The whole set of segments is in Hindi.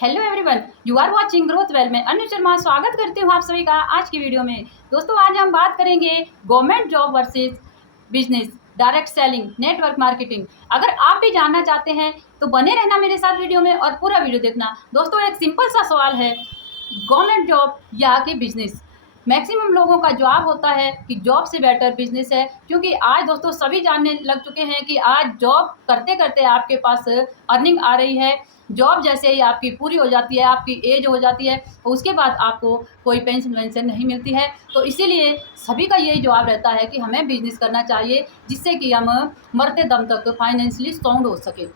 Hello everyone, you are watching growth well. मैं अनु शर्मा स्वागत करती हूँ आप सभी का आज की वीडियो में। दोस्तों, आज हम बात करेंगे government job versus business, direct selling, network marketing. अगर आप भी जानना चाहते हैं तो बने रहना मेरे साथ वीडियो में और पूरा वीडियो देखना। दोस्तों, एक सिंपल सा सवाल है, गवर्नमेंट जॉब या कि बिजनेस। मैक्सिमम लोगों का जवाब होता है कि जॉब से बेटर बिजनेस है, क्योंकि आज दोस्तों सभी जानने लग चुके हैं कि आज जॉब करते करते आपके पास अर्निंग आ रही है। जॉब जैसे ही आपकी पूरी हो जाती है, आपकी एज हो जाती है, उसके बाद आपको कोई पेंशन वेंशन नहीं मिलती है। तो इसीलिए सभी का यही जवाब रहता है कि हमें बिजनेस करना चाहिए, जिससे कि हम मरते दम तक फाइनेंशियली साउंड हो सके।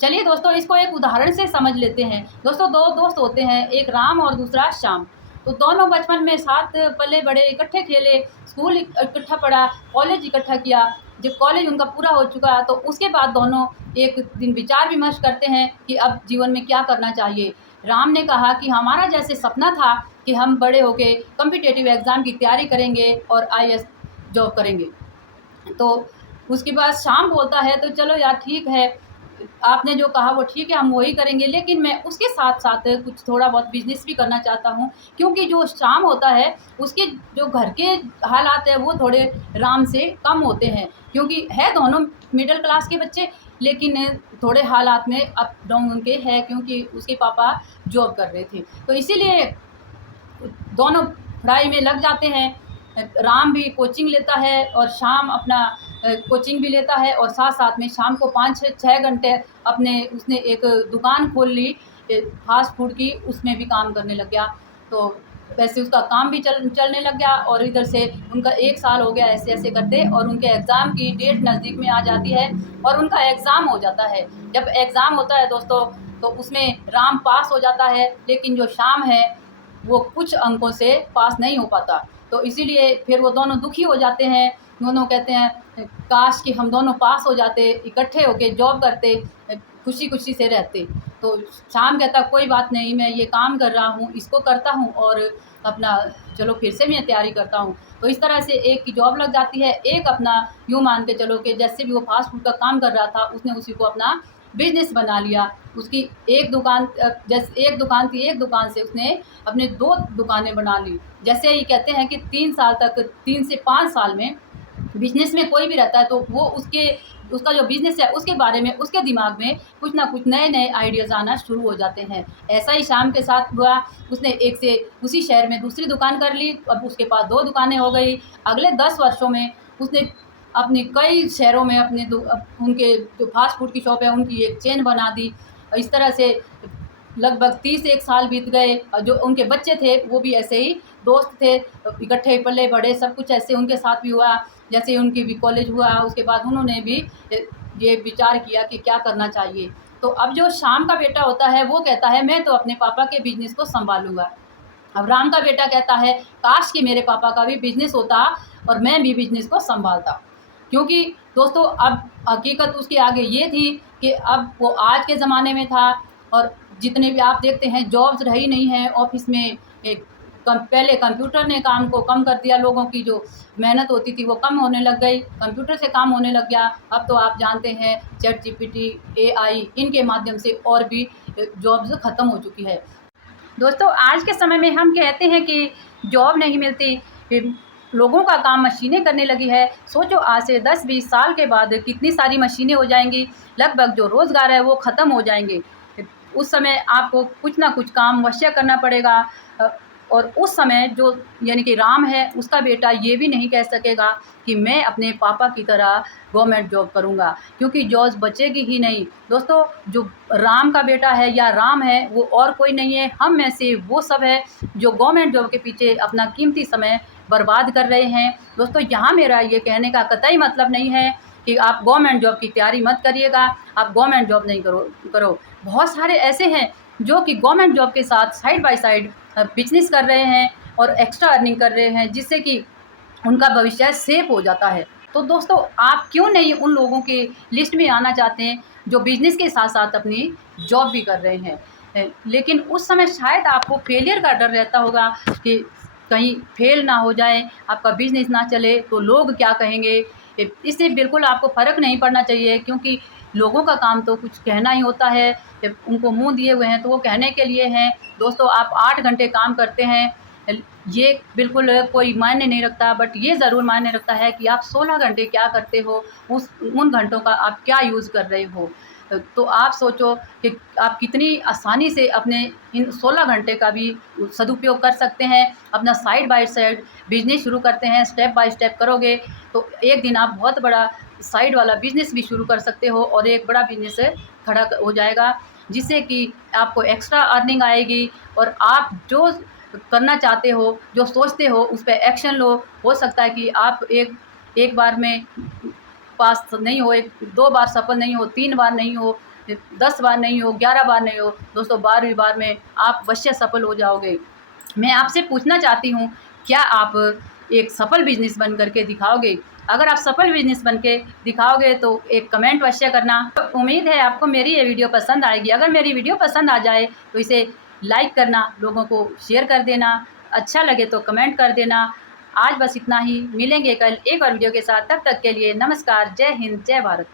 चलिए दोस्तों, इसको एक उदाहरण से समझ लेते हैं। दोस्तों, दो दोस्त होते हैं, एक राम और दूसरा श्याम। तो दोनों बचपन में साथ पले बड़े, इकट्ठे खेले, स्कूल इकट्ठा पढ़ा, कॉलेज इकट्ठा किया। जब कॉलेज उनका पूरा हो चुका तो उसके बाद दोनों एक दिन विचार विमर्श करते हैं कि अब जीवन में क्या करना चाहिए। राम ने कहा कि हमारा जैसे सपना था कि हम बड़े होके कॉम्पिटिटिव एग्ज़ाम की तैयारी करेंगे और आईएएस जॉब करेंगे। तो उसके बाद शाम बोलता है, तो चलो यार ठीक है, आपने जो कहा वो ठीक है, हम वही करेंगे, लेकिन मैं उसके साथ साथ कुछ थोड़ा बहुत बिजनेस भी करना चाहता हूँ। क्योंकि जो शाम होता है उसके जो घर के हालात है वो थोड़े राम से कम होते हैं, क्योंकि है दोनों मिडिल क्लास के बच्चे, लेकिन थोड़े हालात में अप डाउन उनके है, क्योंकि उसके पापा जॉब कर रहे थे। तो इसीलिए दोनों पढ़ाई में लग जाते हैं। राम भी कोचिंग लेता है और शाम अपना कोचिंग भी लेता है, और साथ साथ में शाम को 5 से 6 घंटे अपने उसने एक दुकान खोल ली फास्ट फूड की, उसमें भी काम करने लग गया। तो वैसे उसका काम भी चलने लग गया, और इधर से उनका 1 साल हो गया ऐसे ऐसे करते, और उनके एग्ज़ाम की डेट नज़दीक में आ जाती है और उनका एग्ज़ाम हो जाता है। जब एग्ज़ाम होता है दोस्तों, तो उसमें राम पास हो जाता है, लेकिन जो शाम है वो कुछ अंकों से पास नहीं हो पाता। तो इसीलिए फिर वो दोनों दुखी हो जाते हैं। दोनों कहते हैं काश कि हम दोनों पास हो जाते, इकट्ठे होके जॉब करते, खुशी खुशी से रहते। तो शाम कहता कोई बात नहीं, मैं ये काम कर रहा हूँ, इसको करता हूँ और अपना चलो फिर से मैं तैयारी करता हूँ। तो इस तरह से एक की जॉब लग जाती है, एक अपना यूँ मान के चलो कि जैसे भी वो फास्ट फूड का काम कर रहा था, उसने उसी को अपना बिजनेस बना लिया। उसकी एक दुकान जैसे एक दुकान थी, एक दुकान से उसने अपने 2 दुकानें बना ली। जैसे ही कहते हैं कि 3 साल तक, 3 से 5 साल में बिजनेस में कोई भी रहता है तो वो उसका जो बिजनेस है उसके बारे में उसके दिमाग में कुछ ना कुछ नए नए आइडियाज़ आना शुरू हो जाते हैं। ऐसा ही शाम के साथ हुआ। उसने एक से उसी शहर में दूसरी दुकान कर ली, अब उसके पास 2 दुकानें हो गई। अगले 10 वर्षों में उसने अपनी कई शहरों में उनके जो फास्ट फूड की शॉप है उनकी एक चेन बना दी। इस तरह से लगभग 30 साल बीत गए, और जो उनके बच्चे थे वो भी ऐसे ही दोस्त थे, इकट्ठे पले बड़े, सब कुछ ऐसे उनके साथ भी हुआ। जैसे ही उनकी भी कॉलेज हुआ, उसके बाद उन्होंने भी ये विचार किया कि क्या करना चाहिए। तो अब जो शाम का बेटा होता है वो कहता है मैं तो अपने पापा के बिजनेस को संभालूंगा। अब राम का बेटा कहता है काश कि मेरे पापा का भी बिजनेस होता और मैं भी बिजनेस को संभालता। क्योंकि दोस्तों अब हकीकत उसके आगे ये थी कि अब वो आज के ज़माने में था, और जितने भी आप देखते हैं जॉब्स रही नहीं है ऑफिस में। पहले कंप्यूटर ने काम को कम कर दिया, लोगों की जो मेहनत होती थी वो कम होने लग गई, कंप्यूटर से काम होने लग गया। अब तो आप जानते हैं चैट जीपीटी, एआई, इनके माध्यम से और भी जॉब्स ख़त्म हो चुकी है। दोस्तों, आज के समय में हम कहते हैं कि जॉब नहीं मिलती, लोगों का काम मशीनें करने लगी है। सोचो आज से 10-20 साल के बाद कितनी सारी मशीनें हो जाएंगी, लगभग जो रोज़गार है वो ख़त्म हो जाएंगे। उस समय आपको कुछ ना कुछ काम अवश्य करना पड़ेगा। और उस समय जो यानी कि राम है उसका बेटा ये भी नहीं कह सकेगा कि मैं अपने पापा की तरह गवर्नमेंट जॉब करूंगा, क्योंकि जॉब बचेगी ही नहीं। दोस्तों, जो राम का बेटा है या राम है वो और कोई नहीं है, हम में से वो सब है जो गवर्नमेंट जॉब के पीछे अपना कीमती समय बर्बाद कर रहे हैं। दोस्तों, यहाँ मेरा ये कहने का कतई मतलब नहीं है कि आप गवर्नमेंट जॉब की तैयारी मत करिएगा, आप गवर्नमेंट जॉब नहीं करो। बहुत सारे ऐसे हैं जो कि गवर्नमेंट जॉब के साथ साइड बाय साइड बिजनेस कर रहे हैं और एक्स्ट्रा अर्निंग कर रहे हैं, जिससे कि उनका भविष्य सेफ हो जाता है। तो दोस्तों, आप क्यों नहीं उन लोगों के लिस्ट में आना चाहते हैं जो बिजनेस के साथ साथ अपनी जॉब भी कर रहे हैं। लेकिन उस समय शायद आपको फेलियर का डर रहता होगा कि कहीं फेल ना हो जाए, आपका बिजनेस ना चले तो लोग क्या कहेंगे। इससे बिल्कुल आपको फ़र्क नहीं पड़ना चाहिए, क्योंकि लोगों का काम तो कुछ कहना ही होता है, जब उनको मुँह दिए हुए हैं तो वो कहने के लिए हैं। दोस्तों आप 8 घंटे काम करते हैं, ये बिल्कुल कोई मायने नहीं रखता, बट ये ज़रूर मायने रखता है कि आप 16 घंटे क्या करते हो, उन घंटों का आप क्या यूज़ कर रहे हो। तो आप सोचो कि आप कितनी आसानी से अपने इन 16 घंटे का भी सदुपयोग कर सकते हैं। अपना साइड बाय साइड बिज़नेस शुरू करते हैं, स्टेप बाय स्टेप करोगे तो एक दिन आप बहुत बड़ा साइड वाला बिज़नेस भी शुरू कर सकते हो और एक बड़ा बिज़नेस खड़ा हो जाएगा, जिससे कि आपको एक्स्ट्रा अर्निंग आएगी और आप जो करना चाहते हो, जो सोचते हो उस पे एक्शन लो। हो सकता है कि आप एक बार में पास नहीं हो, 2 बार सफल नहीं हो, 3 बार नहीं हो, 10 बार नहीं हो, 11 बार नहीं हो, दोस्तों 12वीं बार में आप अवश्य सफल हो जाओगे। मैं आपसे पूछना चाहती हूँ, क्या आप एक सफल बिज़नेस बन कर के दिखाओगे? अगर आप सफल बिज़नेस बन के दिखाओगे तो एक कमेंट अवश्य करना। तो उम्मीद है आपको मेरी ये वीडियो पसंद आएगी। अगर मेरी वीडियो पसंद आ जाए तो इसे लाइक करना, लोगों को शेयर कर देना, अच्छा लगे तो कमेंट कर देना। आज बस इतना ही, मिलेंगे कल एक और वीडियो के साथ, तब तक के लिए नमस्कार, जय हिंद, जय भारत।